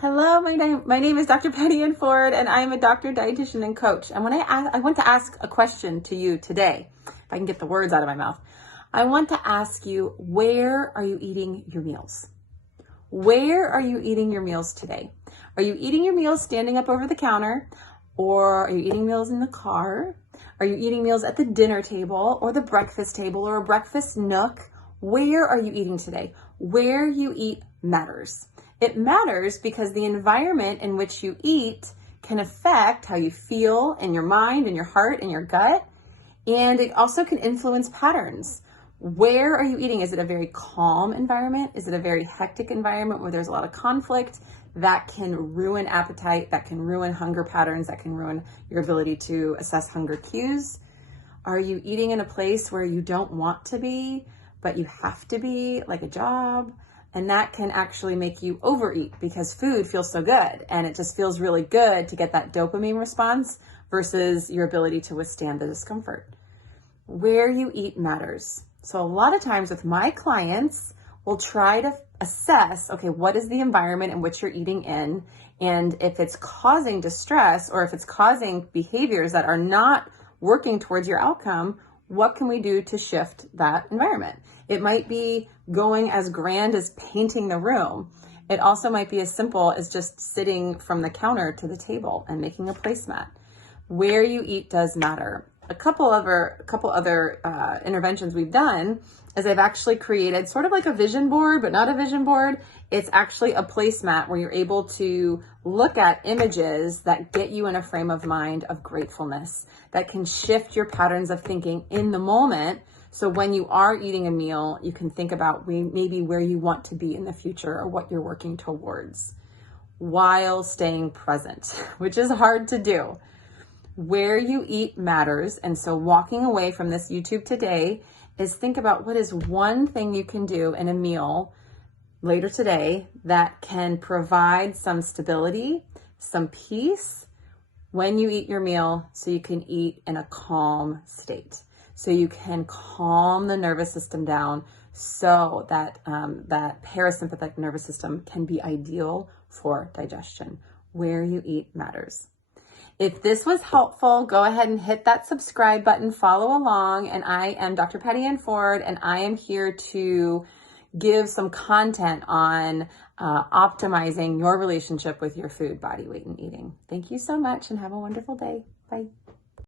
Hello, my name is Dr. Patty Ann Ford, and I am a doctor, dietitian, and coach. And I want to ask a question to you today, if I can get the words out of my mouth. I want to ask you, where are you eating your meals? Where are you eating your meals today? Are you eating your meals standing up over the counter? Or are you eating meals in the car? Are you eating meals at the dinner table or the breakfast table or a breakfast nook? Where are you eating today? Where you eat matters. It matters because the environment in which you eat can affect how you feel in your mind and your heart and your gut. And it also can influence patterns. Where are you eating? Is it a very calm environment? Is it a very hectic environment where there's a lot of conflict? That can ruin appetite, that can ruin hunger patterns, that can ruin your ability to assess hunger cues. Are you eating in a place where you don't want to be, but you have to be, like a job? And that can actually make you overeat because food feels so good and it just feels really good to get that dopamine response versus your ability to withstand the discomfort. Where you eat matters. So a lot of times with my clients, we'll try to assess, okay, what is the environment in which you're eating in? And if it's causing distress or if it's causing behaviors that are not working towards your outcome, what can we do to shift that environment? It might be going as grand as painting the room. It also might be as simple as just sitting from the counter to the table and making a placemat. Where you eat does matter. A couple other interventions we've done is I've actually created sort of like a vision board, but not a vision board. It's actually a placemat where you're able to look at images that get you in a frame of mind of gratefulness, that can shift your patterns of thinking in the moment. So when you are eating a meal, you can think about maybe where you want to be in the future or what you're working towards while staying present, which is hard to do. Where you eat matters. And so walking away from this YouTube today is think about what is one thing you can do in a meal later today that can provide some stability, some peace when you eat your meal so you can eat in a calm state. So you can calm the nervous system down so that that parasympathetic nervous system can be ideal for digestion. Where you eat matters. If this was helpful, go ahead and hit that subscribe button, follow along, and I am Dr. Patty Ann Ford, and I am here to give some content on optimizing your relationship with your food, body weight, and eating. Thank you so much, and have a wonderful day. Bye.